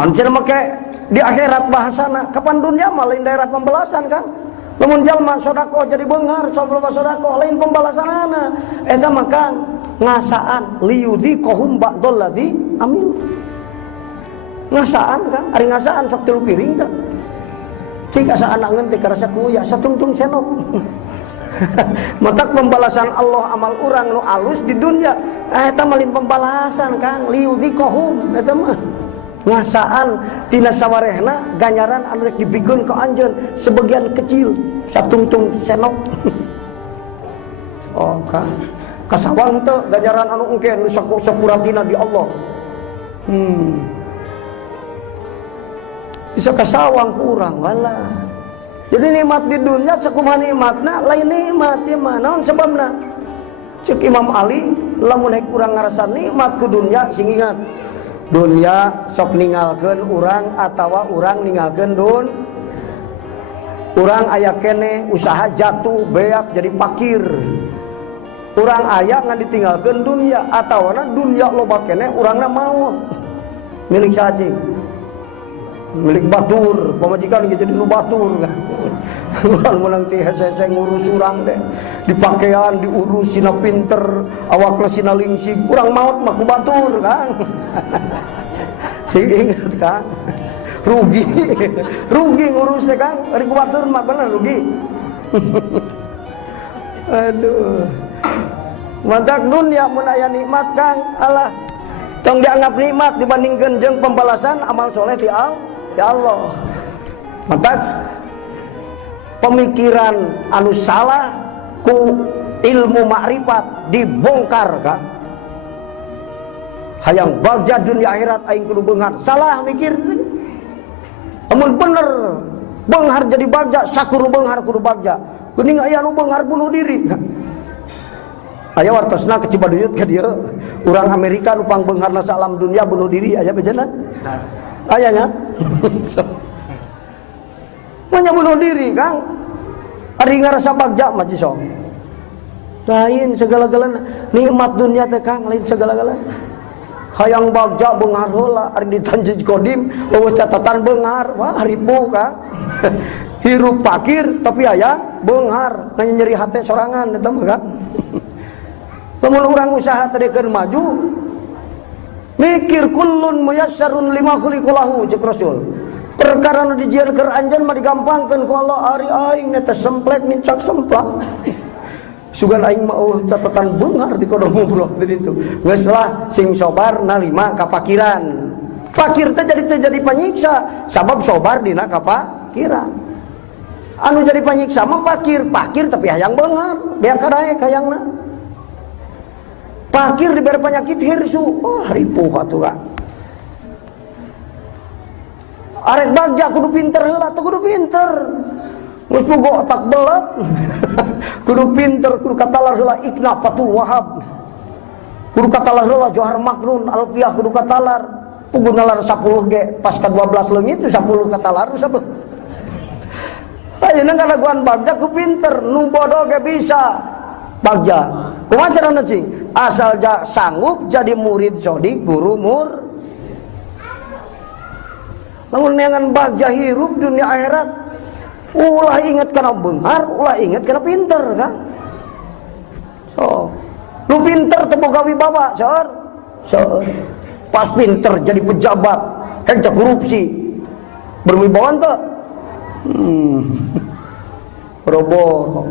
naon cenah make di akhirat bahasana kapan dunia mah lain daerah pembalasan kan. Lamun jalma sedekah jadi beunghar sabab sedekah lain pembalasanana eta mah Kang ngasaan liyudhiqahum ba'dal ladzi amin. Ngasaan Kang ari ngasaan sok 3 piring teh. Cik asa anak ngeun teh karasa kuya satungtung senop. Matak pembalasan Allah amal urang nu alus di dunia eta mah lain pembalasan Kang liyudhiqahum eta mah ngasaan tina sawarehna ganjaran anu rek dipikeun ka anjeun sebagian kecil satungtung senop. Oh Kang kasawang teu ganjaran anu engke nu sapuratina di Allah. Bisa kasawang ku urang wala. Jadi nikmat di dunia sakumaha nikmatna lain nikmat ieu mah naon sababna? Cek Imam Ali lamun rek urang ngarasa nikmat ku dunia sing ingat dunia sok ninggalkeun urang atawa urang ninggalkeun urang aya keneh usaha jatuh beak jadi pakir. Urang aya ngan ditinggalkeun dunia atawana dunia loba keneh urangna maut. Milik saji. Milik batur, pamajikan jadi nu batur kan. Urang menang ti hese ngurus urang deh. Di pakaian diurus sina pinter, awakna sina lingsig. Urang maut mah ku batur kan. Sing ingat kan. Rugi. Rugi ngurus teh Kang. Ari ku batur mah bener rugi. Aduh. Mantak dunia mun aya nikmat Kang, alah tong dianggap nikmat dibandingkeun jeung pembalasan amal soleh ti Allah. Mantak pemikiran anu salah ku ilmu makrifat dibongkar Kang. Hayang bagja dunia akhirat aing kudu beunghar. Salah mikir. Amun bener beunghar jadi bagja, sakuru beunghar kudu bagja. Kuning aya nu beunghar bunuh diri. Aya wartosna ke Cibaduyut ka dieu, urang Amerika nu pang beungharna salam dunia bunuh diri aya bejana? Aya nya. Manya bunuh diri Kang. Ari ngarasa bagja mah sok. Lain segala-galana nikmat dunia teh Kang, lain segala-galana. Hayang bagja beunghar heula ari di Tanjung Kodim eueuh catatan beunghar, wah ribu Kang. Hirup pakir tapi aya beunghar, nanya nyeri hate sorangan eta mah Kang. Lamun urang usaha tadikeun maju mikir kullun muyassarun lima khuliqa lahu cek Rasul. Perkara nu dijieun keur anjeun mah digampangkeun ku Allah ari aing eta semplek mincak semplak. Sugan aing mah catatan beunghar di kodong umroh teh ditu. Geus lah sing sobar nalima kapakiran. Fakir teh jadi panyiksa sabab sobar dina kapakiran. Anu jadi panyiksa mah fakir tapi hayang beunghar, beak kadaek hayangna. Fakir diberi penyakit hirsu, wah ripuh atuh Kang. Arek bagja kudu pinter heula, teu kudu pinter. Geus boga otak belet. Kudu pinter, kudu katalar heula Iqna Fathul Wahhab. Kudu katalar heula Johar Maknun, Alfiyah kudu katalar. Puguh nalar 10 ge, pas ka 12 leungit 10 katalar sabeu. Ayeuna ngadaguan bagja ku pinter, nu bodoh ge bisa. Bagja. Kumaha carana cing? Asal sanggup jadi murid sodik guru namun dengan bagja hirup dunia akhirat ulah ingat kana beunghar ulah ingat kana pinter kan. So lu pinter teu boga wibawa seueur pas pinter jadi pejabat henteu korupsi berwibawa teu roboh